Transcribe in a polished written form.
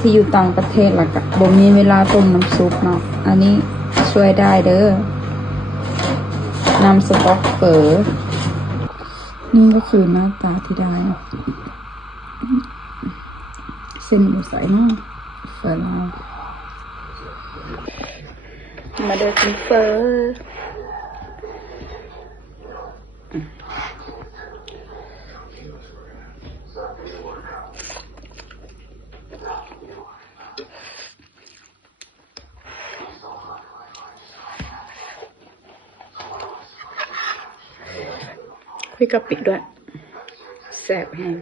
ที่อยู่ต่างประเทศล่ะก็บ่มีเวลาต้มน้ำซุปเนาะอันนี้ช่วยได้เด้อน้ำสต๊อกเฝอนี่ก็คือหน้าตาที่ได้เส้นหมูใส่เนาะเฝอลาวมาเดินกินเฝอพี่กะปิด้วยแซ่บแห้ง